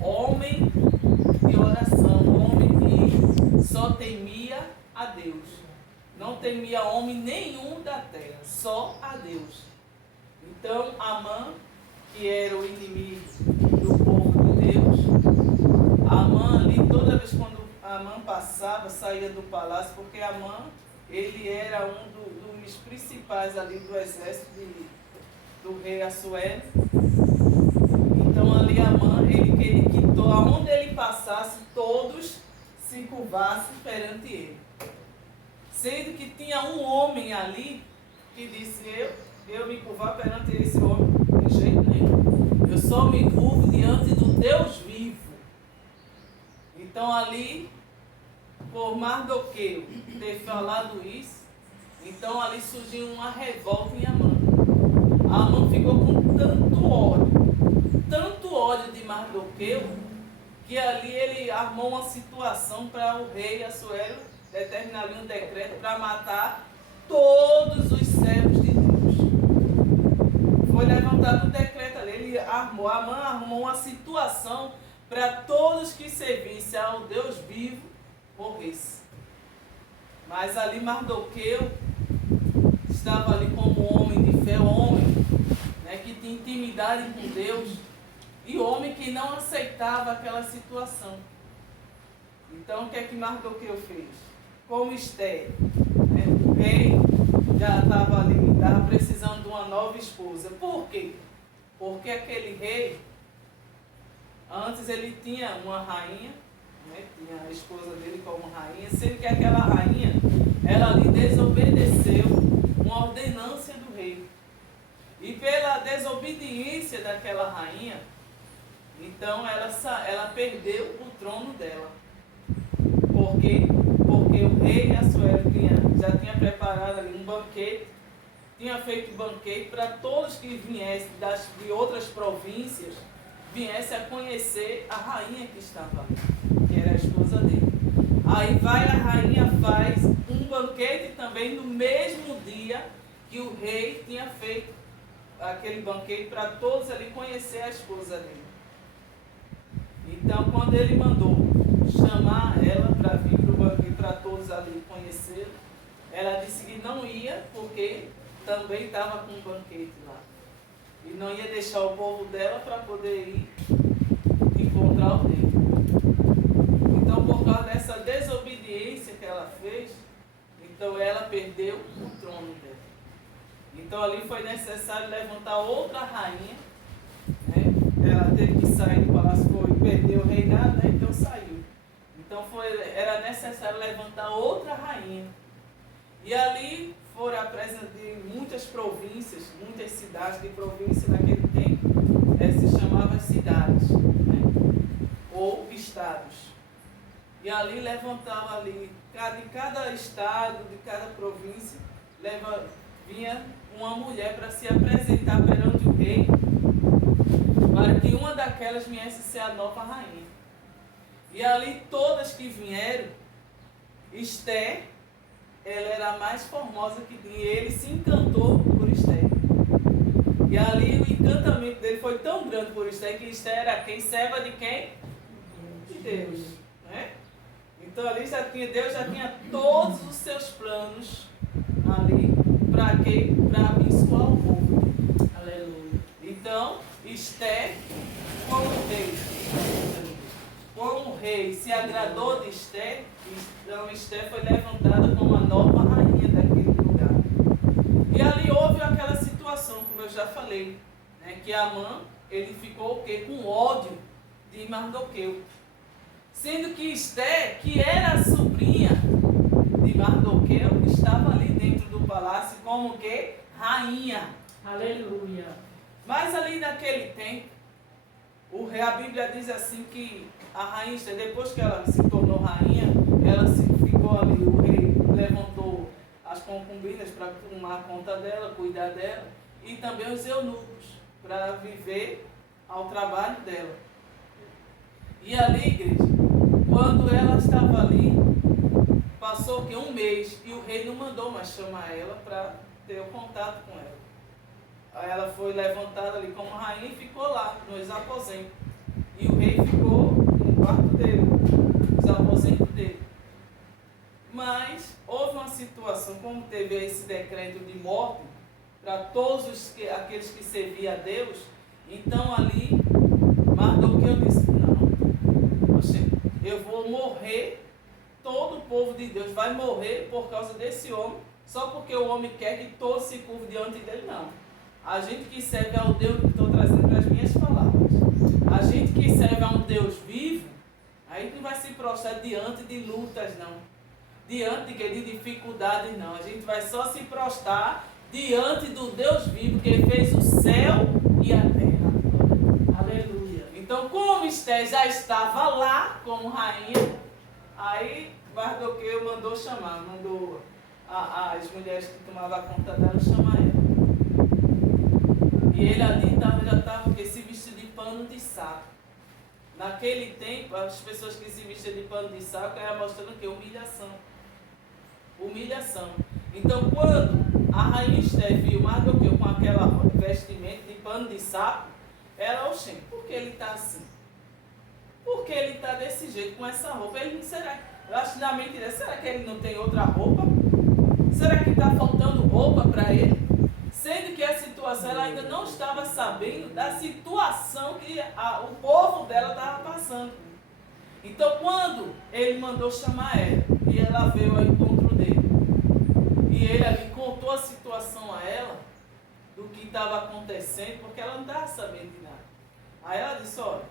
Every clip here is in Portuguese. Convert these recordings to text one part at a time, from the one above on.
homem de oração, homem que só temia a Deus. Não temia homem nenhum da terra, só a Deus. Então, Amã, que era o inimigo do povo de Deus, Amã ali, toda vez quando Amã passava, saía do palácio, porque Amã, ele era um dos principais ali do exército do rei Assuero. Então ali Amã, ele quitou, aonde ele passasse, todos se curvassem perante ele. Sendo que tinha um homem ali que disse, eu me curvar perante esse homem, de jeito nenhum. Eu só me curvo diante do Deus vivo. Então ali, por Mardoqueu ter falado isso, então ali surgiu uma revolta em Amã. Amã ficou com tanto ódio de Mardoqueu, que ali ele armou uma situação para o rei Assuero determinar ali um decreto para matar todos os servos de Deus. Foi levantado um decreto ali, Amã armou uma situação para todos que servissem ao Deus vivo morressem. Mas ali Mardoqueu estava ali como homem de fé, homem, né, que tinha intimidade com Deus, e homem que não aceitava aquela situação. Então o que é que Mardoqueu fez? Como Esther, né, o rei já estava ali, estava precisando de uma nova esposa. Por quê? Porque aquele rei, antes ele tinha uma rainha, né, tinha a esposa dele como rainha, sendo que aquela rainha, ela lhe desobedeceu uma ordenância do rei. E pela desobediência daquela rainha, então ela perdeu o trono dela. Por quê? Porque o rei Assuero já tinha preparado ali um banquete, tinha feito banquete para todos que viessem de outras províncias, viessem a conhecer a rainha que estava ali, que era a esposa dele. Aí vai a rainha, faz um banquete também no mesmo dia que o rei tinha feito aquele banquete para todos ali conhecer a esposa dele. Então, quando ele mandou chamar ela para vir para o banquete, para todos ali conhecê-la, ela disse que não ia, porque também estava com um banquete lá. E não ia deixar o povo dela para poder ir encontrar o rei. Então, por causa dessa desobediência que ela fez, então ela perdeu o trono dela. Então ali foi necessário levantar outra rainha, né? Ela teve que sair do palácio, perdeu o reinado, né? Então saiu. Então era necessário levantar outra rainha. E ali foram apresentadas muitas províncias, muitas cidades de província naquele tempo, se chamavam cidades, né? Ou estados. E ali levantava ali, de cada estado, de cada província, vinha uma mulher para se apresentar perante o rei, para que uma daquelas viesse ser a nova rainha. E ali todas que vieram, Esther, ela era a mais formosa que tinha, e ele se encantou por Esther. E ali o encantamento dele foi tão grande por Esther, que Esther era quem? Serva de quem? De Deus, né? Então ali Deus já tinha todos os seus planos ali, para quê? Para abençoar o povo. Aleluia. Então, Esther, como o rei se agradou de Esther, então Esther foi levantada como a nova rainha daquele lugar. E ali houve aquela situação, como eu já falei, né, que Amã, ele ficou o quê? Com ódio de Mardoqueu. Sendo que Esther, que era a sobrinha de Mardoqueu, estava ali dentro do palácio como o quê? Rainha. Aleluia. Mas ali naquele tempo, a Bíblia diz assim que a rainha Esther, depois que ela se tornou rainha, ela ficou ali, o rei levantou as concubinas para tomar conta dela, cuidar dela, e também os eunucos, para viver ao trabalho dela. E ali, igreja, quando ela estava ali, passou que um mês e o rei não mandou mais chamar ela para ter o contato com ela. Aí ela foi levantada ali como rainha e ficou lá nos aposentos. E o rei ficou no quarto dele, nos aposentos dele. Mas houve uma situação, como teve esse decreto de morte para todos aqueles que serviam a Deus, então ali Mardoqueu disse, não, poxa, eu vou morrer, todo o povo de Deus vai morrer por causa desse homem, só porque o homem quer que todos se curvem diante dele, não. A gente que serve ao Deus, estou trazendo para as minhas palavras, a gente que serve a um Deus vivo, a gente não vai se prostrar diante de lutas, não. Diante de dificuldades, não. A gente vai só se prostrar diante do Deus vivo que fez o céu e a terra. Aleluia. Então, como Esther já estava lá como rainha, aí Mardoqueu mandou as mulheres que tomavam conta dela chamar ela. E ele ali já estava se vestindo de pano de saco. Naquele tempo, as pessoas que se vestiam de pano de saco eram mostrando o quê? Humilhação. Humilhação. Então, quando a rainha Esther viu Mardoqueu com aquela vestimenta de pano de saco, ela, oxê, por que ele está assim? Por que ele está desse jeito, com essa roupa? Eu acho que na mente dele, será que ele não tem outra roupa? Será que está faltando roupa para ele? Sendo que a situação, ela ainda não estava sabendo da situação que o povo dela estava passando. Então, quando ele mandou chamar ela, e ela veio ao encontro dele, e ele ali contou a situação a ela, do que estava acontecendo, porque ela não estava sabendo de nada. Aí ela disse, olha,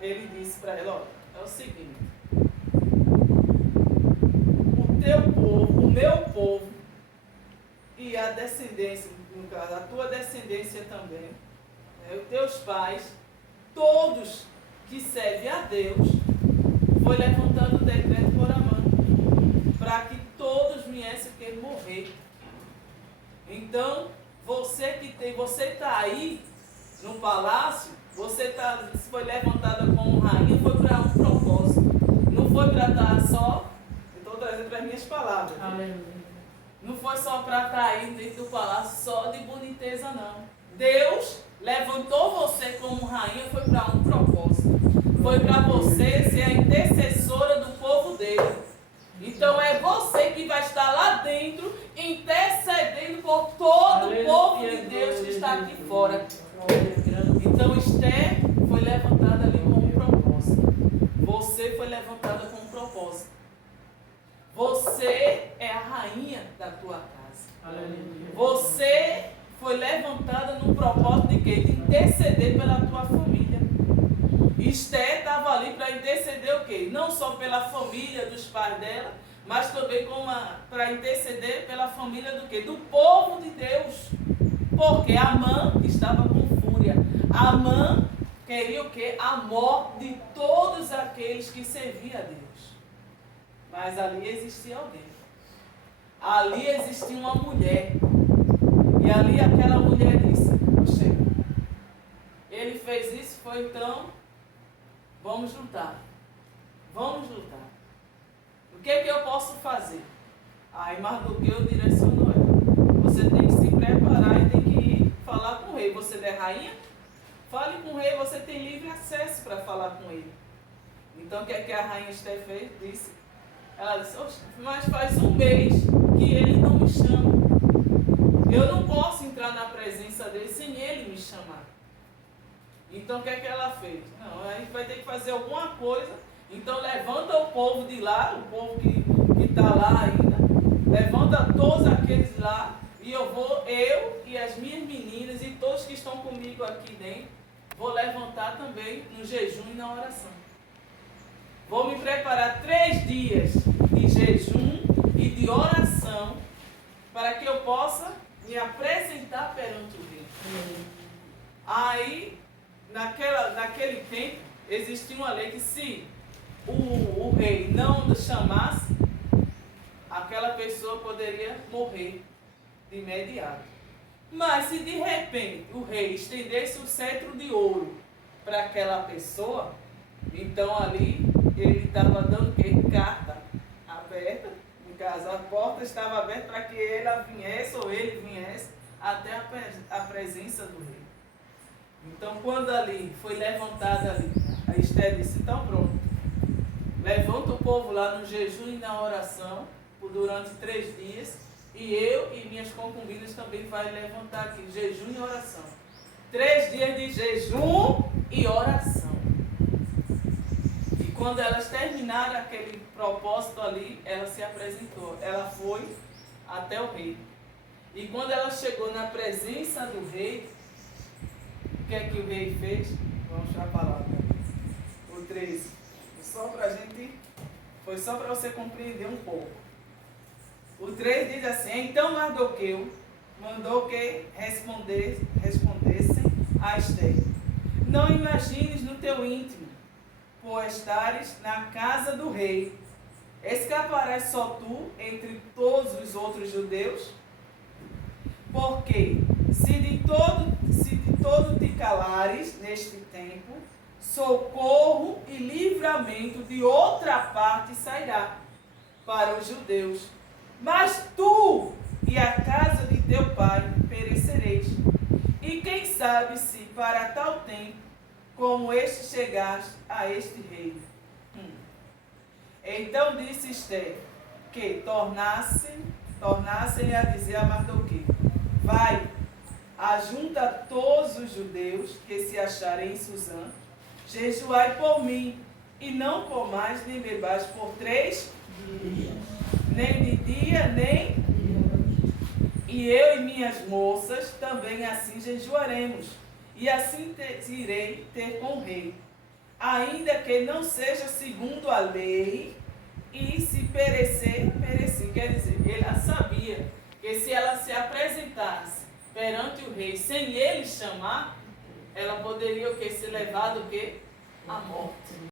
ele disse para ela, olha, é o seguinte, o teu povo, o meu povo, e a descendência, no caso, a tua descendência também, os teus pais, todos que servem a Deus, foi levantado o decreto por Amã, para que todos viessem querer morrer. Então, você está aí no palácio, foi levantada como rainha, foi para um propósito. Não foi para estar só, estou trazendo para as minhas palavras. Aleluia. Não foi só para estar aí dentro do palácio só de boniteza, não. Deus levantou você como rainha, foi para um propósito. Foi para você ser a intercessora do povo dele. Então é você que vai estar lá dentro, intercedendo por todo o povo de Deus que está aqui fora. Então Esther foi levantada ali com um propósito. Você foi levantada com um propósito. Você é a rainha da tua casa. Você foi levantada no propósito de quê? De interceder pela tua família. Esther estava ali para interceder o quê? Não só pela família dos pais dela, mas também para interceder pela família do quê? Do povo de Deus. Porque Amã estava com fúria. Amã queria o quê? A morte de todos aqueles que serviam a Deus. Mas ali existia alguém. Ali existia uma mulher. E ali aquela mulher disse, poxa, ele fez isso, foi então, vamos lutar. Vamos lutar. O que eu posso fazer? Aí Mardoqueu direcionou ela. Você tem que se preparar e tem que ir falar com o rei. Você é rainha? Fale com o rei, você tem livre acesso para falar com ele. Então o que a rainha Esther fez? Disse. Ela disse, mas faz um mês que ele não me chama. Eu não posso entrar na presença dele sem ele me chamar. Então o que ela fez? Não, a gente vai ter que fazer alguma coisa. Então levanta o povo de lá, o povo que está lá ainda. Levanta todos aqueles lá. E eu e as minhas meninas e todos que estão comigo aqui dentro, vou levantar também no jejum e na oração. Vou me preparar 3 dias de jejum e de oração para que eu possa me apresentar perante o rei. Aí, naquele tempo, existia uma lei que se o rei não chamasse, aquela pessoa poderia morrer de imediato. Mas se de repente o rei estendesse o cetro de ouro para aquela pessoa, então ali ele estava dando carta aberta, no caso a porta estava aberta para que ela viesse ou ele viesse até a presença do rei. Então quando ali foi levantada ali a Esther disse, então pronto. Levanta o povo lá no jejum e na oração por durante 3 dias. E eu e minhas concubinas também vai levantar aqui, jejum e oração. 3 dias de jejum e oração. E quando elas terminaram aquele propósito ali, ela se apresentou. Ela foi até o rei. E quando ela chegou na presença do rei, o que é que o rei fez? Vamos para a palavra. O 13. Foi só para você compreender um pouco. O 3 diz assim, então Mardoqueu mandou que respondessem a Esther. Não imagines no teu íntimo, por estares na casa do rei, escaparás só tu entre todos os outros judeus? Porque se de todo te calares neste tempo, socorro e livramento de outra parte sairá para os judeus. Mas tu e a casa de teu pai perecereis. E quem sabe se para tal tempo como este chegaste a este reino. Então disse Esther que tornassem a dizer a Mardoqueu, vai, ajunta todos os judeus que se acharem em Suzã, jejuai por mim, e não comais nem bebais por 3 dias, nem de dia, nem de noite. E eu e minhas moças também assim jejuaremos, e assim irei ter com o rei, ainda que não seja segundo a lei, e se perecer, pereci. Quer dizer, ela sabia que se ela se apresentasse perante o rei sem ele chamar, ela poderia o quê? Ser levada o quê? À morte.